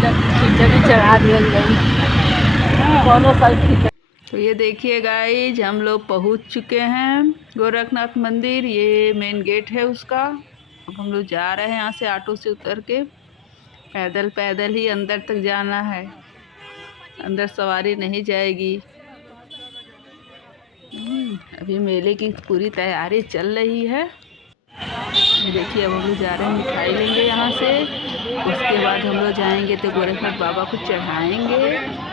खिचड़ी चढ़ा दिया गई। कौनो साल खिचड़ी। तो ये देखिए गाइज, हम लोग पहुंच चुके हैं गोरखनाथ मंदिर। ये मेन गेट है उसका। अब हम लोग जा रहे हैं यहाँ से ऑटो से उतर के। पैदल पैदल ही अंदर तक जाना है, अंदर सवारी नहीं जाएगी। अभी मेले की पूरी तैयारी चल रही है। ये देखिए, अब हम लोग जा रहे हैं, मिठाई लेंगे यहाँ से। उसके बाद हम लोग जाएंगे तो गोरखनाथ बाबा को चढ़ाएंगे।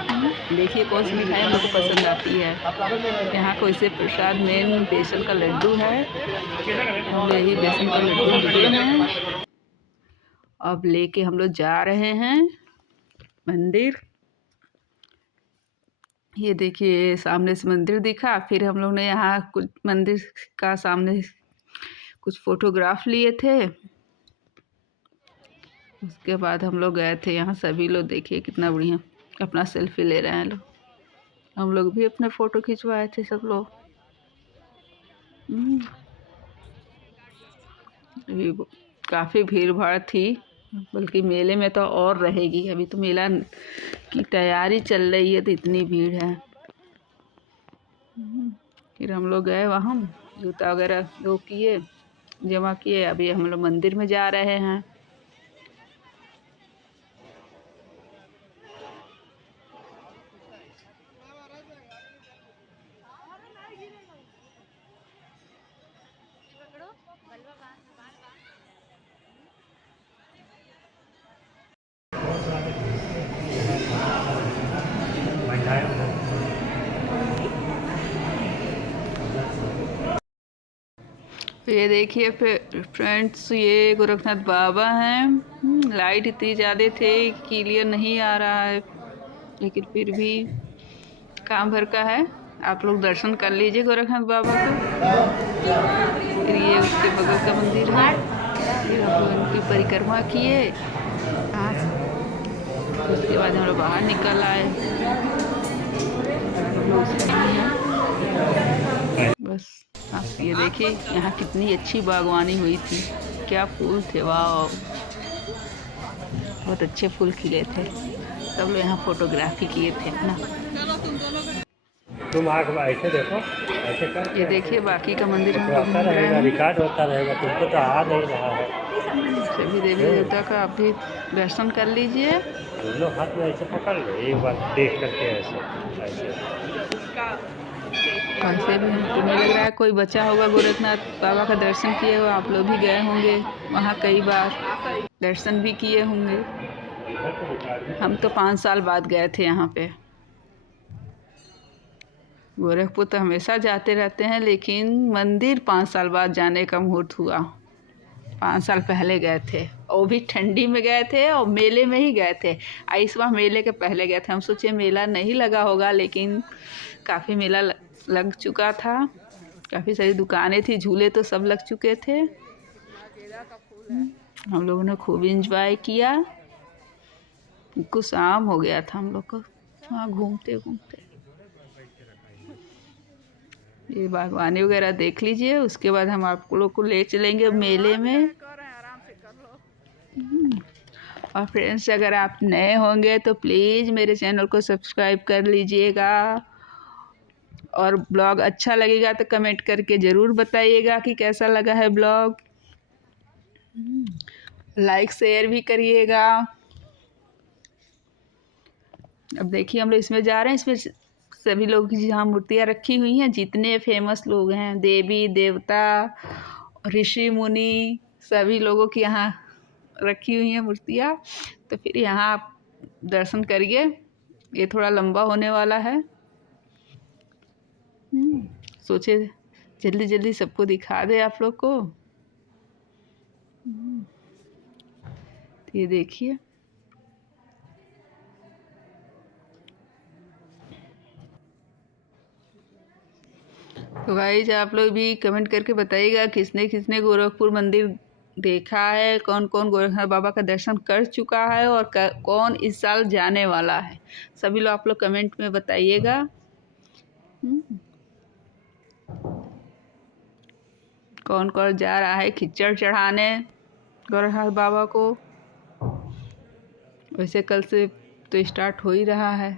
देखिए कौन सी मिठाई हम लोग को पसंद आती है। यहाँ को इसे प्रसाद मेन बेसन का लड्डू है। हम लोग यही बेसन का लड्डू लिए हैं। अब लेके हम लोग जा रहे हैं मंदिर। ये देखिए सामने से मंदिर दिखा, फिर हम लोग ने यहाँ कुछ मंदिर का सामने कुछ फोटोग्राफ लिए थे। उसके बाद हम लोग गए थे यहाँ, सभी लोग देखिए कितना बढ़िया अपना सेल्फी ले रहे हैं लोग। हम लोग भी अपने फ़ोटो खिंचवाए थे सब लोग। अभी काफ़ी भीड़ भाड़ थी, बल्कि मेले में तो और रहेगी। अभी तो मेला की तैयारी चल रही है तो इतनी भीड़ है। फिर हम लोग गए वहाँ, जूता वगैरह लोग किए, जमा किए। अभी हम लोग मंदिर में जा रहे हैं। तो ये देखिए फ्रेंड्स, ये गोरखनाथ बाबा हैं। लाइट इतनी ज़्यादा थे, क्लियर नहीं आ रहा है, लेकिन फिर भी काम भर का है। आप लोग दर्शन कर लीजिए गोरखनाथ बाबा का। फिर ये उसके बगल का मंदिर है। फिर हम लोग इनकी परिक्रमा किए। उसके बाद हम लोग बाहर निकल आए। बस आप ये देखिए यहाँ कितनी अच्छी बागवानी हुई थी, क्या फूल थे, वाह बहुत अच्छे फूल खिले थे। सब लोग यहाँ फोटोग्राफी किए थे अपना। तुम आग ऐसे देखो, ऐसे कर। ये देखिए बाकी का मंदिर हम तो लोग आता घूम रहे रहेगा, हैं। रिकॉर्ड होता रहेगा, तुमको तो आ नहीं रहा है। सभी देवी देवता का आप भी दर्शन कर लीजिए। दोनों हाथ में ऐसे पकड़ लो, एक बार देख करके ऐसे ऐसे। वैसे भी हमको नहीं लग रहा है कोई बचा होगा गोरखनाथ बाबा का दर्शन किए हो। आप लोग भी गए होंगे वहाँ, कई बार दर्शन भी किए होंगे। हम तो 5 साल बाद गए थे यहाँ पे। गोरखपुर तो हमेशा जाते रहते हैं, लेकिन मंदिर 5 साल बाद जाने का मुहूर्त हुआ। 5 साल पहले गए थे, और वो भी ठंडी में गए थे और मेले में ही गए थे। इस बार मेले के पहले गए थे। हम सोचे मेला नहीं लगा होगा, लेकिन काफ़ी मेला लग चुका था। काफ़ी सारी दुकानें थी, झूले तो सब लग चुके थे। हम लोगों ने खूब इंजॉय किया। कुछ शाम हो गया था हम लोग को वहाँ घूमते घूमते। ये बागवानी वगैरह देख लीजिए। उसके बाद हम आप लोग को ले चलेंगे मेले में। और फ्रेंड्स, अगर आप नए होंगे तो प्लीज़ मेरे चैनल को सब्सक्राइब कर लीजिएगा। और ब्लॉग अच्छा लगेगा तो कमेंट करके ज़रूर बताइएगा कि कैसा लगा है ब्लॉग। लाइक शेयर भी करिएगा। अब देखिए हम लोग इसमें जा रहे हैं। इसमें सभी लोग की जहाँ मूर्तियाँ रखी हुई हैं, जितने फेमस लोग हैं, देवी देवता ऋषि मुनि, सभी लोगों की यहाँ रखी हुई हैं मूर्तियाँ। तो फिर यहाँ आप दर्शन करिए। ये थोड़ा लंबा होने वाला है। सोचे जल्दी जल्दी सबको दिखा दे आप लोग को। तो ये देखिए, तो गाइज आप लोग भी कमेंट करके बताइएगा किसने किसने गोरखपुर मंदिर देखा है, कौन कौन गोरखनाथ बाबा का दर्शन कर चुका है, और कौन इस साल जाने वाला है। सभी लोग आप लोग कमेंट में बताइएगा। कौन कौन जा रहा है खिचड़ चढ़ाने गोरखनाथ बाबा को। वैसे कल से तो स्टार्ट हो ही रहा है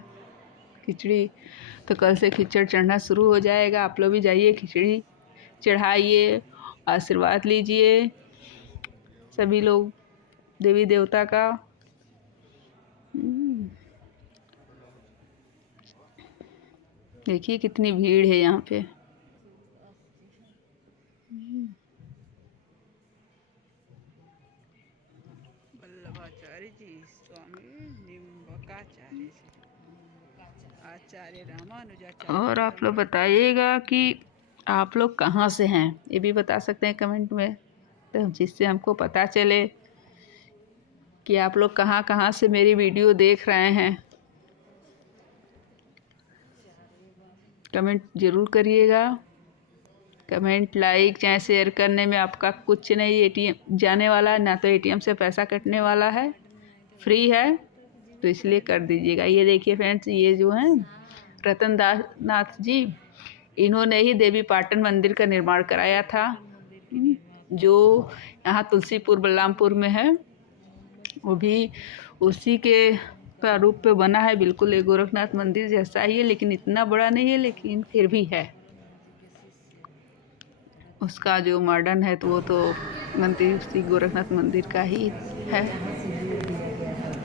खिचड़ी, तो कल से खिचड़ चढ़ना शुरू हो जाएगा। आप लोग भी जाइए, खिचड़ी चढ़ाइए, आशीर्वाद लीजिए सभी लोग देवी देवता का। देखिए कितनी भीड़ है यहाँ पे। वल्लभाचार्य जी, स्वामी निम्बकाचार्य जी, आचार्य रामानुजाचार्य। और आप लोग बताइएगा कि आप लोग कहाँ से हैं, ये भी बता सकते हैं कमेंट में, तो जिससे हमको पता चले कि आप लोग कहाँ कहाँ से मेरी वीडियो देख रहे हैं। कमेंट ज़रूर करिएगा। कमेंट, लाइक चाहे शेयर करने में आपका कुछ नहीं एटीएम जाने वाला है, ना तो एटीएम से पैसा कटने वाला है, फ्री है, तो इसलिए कर दीजिएगा। ये देखिए फ्रेंड्स, ये जो हैं रतन दास नाथ जी, इन्होंने ही देवी पाटन मंदिर का निर्माण कराया था, जो यहाँ तुलसीपुर बलरामपुर में है। वो भी उसी के प्रारूप पे बना है, बिल्कुल एक गोरखनाथ मंदिर जैसा ही है, लेकिन इतना बड़ा नहीं है, लेकिन फिर भी है। उसका जो मॉडर्न है तो वो तो मंदिर उसी गोरखनाथ मंदिर का ही है।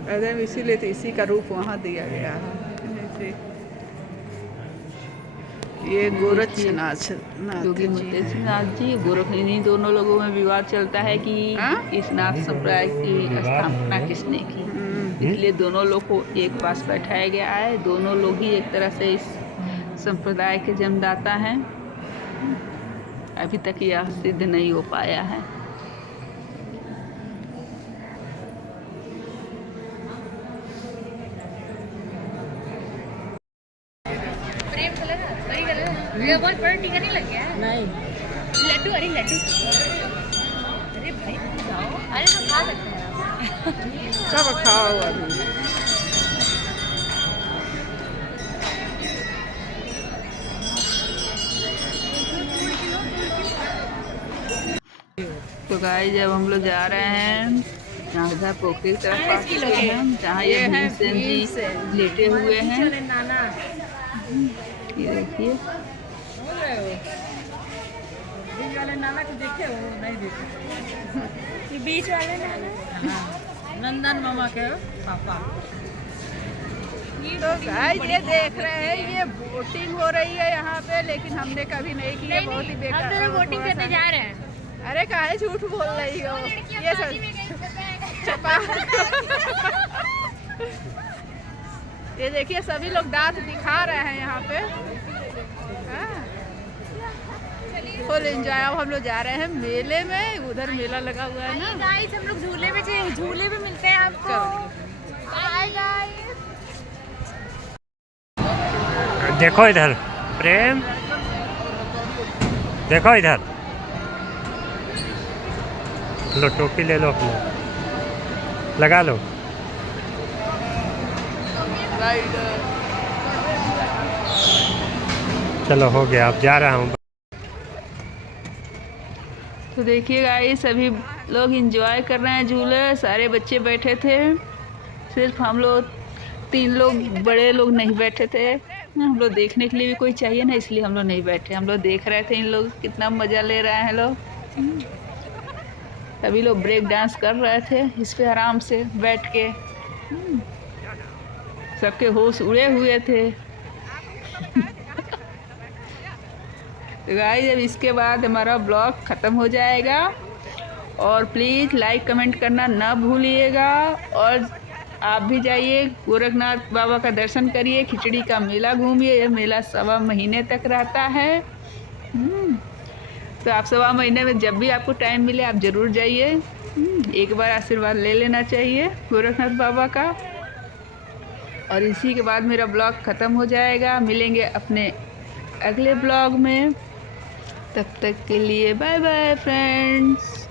अगर इसीलिए तो इसी का रूप वहाँ दिया गया है। ये गोरक्षनाथ योगी मुतेश्वरनाथ जी, गोरख, इन्हीं दोनों लोगों में विवाद चलता है कि इस नाथ संप्रदाय की स्थापना किसने की, इसलिए दोनों लोग को एक पास बैठाया गया है। दोनों लोग ही एक तरह से इस संप्रदाय के जन्मदाता हैं। अभी तक यह सिद्ध नहीं हो पाया है। बहुत बड़ा टीका नहीं लग गया है? नहीं। लड्डू, अरे लड्डू, अरे भाई खाओ, अरे तो खा सकते हैं सब खाओ अभी। तो गाइस, जब हम लोग जा रहे हैं राधा पोखरी की तरफ, जहाँ ये भीमसेन जी लेटे हुए हैं, ये देखिए। बीच वाले नाना को देखे हो? नहीं देखे। ये बीच वाले नाना नंदन मामा के पापा। तो गाइस, ये देख रहे हैं, ये बोटिंग हो रही है यहाँ पे, लेकिन हमने कभी नहीं की है, बहुत ही बेकार। हम बोटिंग करने जा रहे हैं। अरे काहे झूठ बोल रही हो? ये सब छपा। ये देखिए सभी लोग दांत दिखा रहे हैं यहाँ पे। Full enjoy. अब हम लोग जा रहे हैं मेले में, उधर मेला लगा हुआ है ना गाइस। हम लोग झूले में झूले भी मिलते हैं आपको। Bye guys. देखो इधर प्रेम, देखो इधर, लो टोपी ले लो अपने, लगा लो। चलो हो गया, अब जा रहा हूँ। तो देखिए गाइस, सभी लोग एंजॉय कर रहे हैं झूले, सारे बच्चे बैठे थे, सिर्फ हम लोग 3 लोग बड़े लोग नहीं बैठे थे। हम लोग देखने के लिए भी कोई चाहिए ना, इसलिए हम लोग नहीं बैठे। हम लोग देख रहे थे इन लोग कितना मज़ा ले रहे हैं लोग। सभी लोग ब्रेक डांस कर रहे थे इस पे आराम से बैठ के। सबके होश उड़े हुए थे। तो गाइस, अब इसके बाद हमारा ब्लॉग ख़त्म हो जाएगा, और प्लीज़ लाइक कमेंट करना ना भूलिएगा। और आप भी जाइए गोरखनाथ बाबा का दर्शन करिए, खिचड़ी का मेला घूमिए। यह मेला 1.25 महीने तक रहता है। तो आप 1.25 महीने में जब भी आपको टाइम मिले आप ज़रूर जाइए। एक बार आशीर्वाद ले लेना चाहिए गोरखनाथ बाबा का। और इसी के बाद मेरा ब्लॉग ख़त्म हो जाएगा। मिलेंगे अपने अगले ब्लॉग में, तब तक के लिए बाय बाय फ्रेंड्स।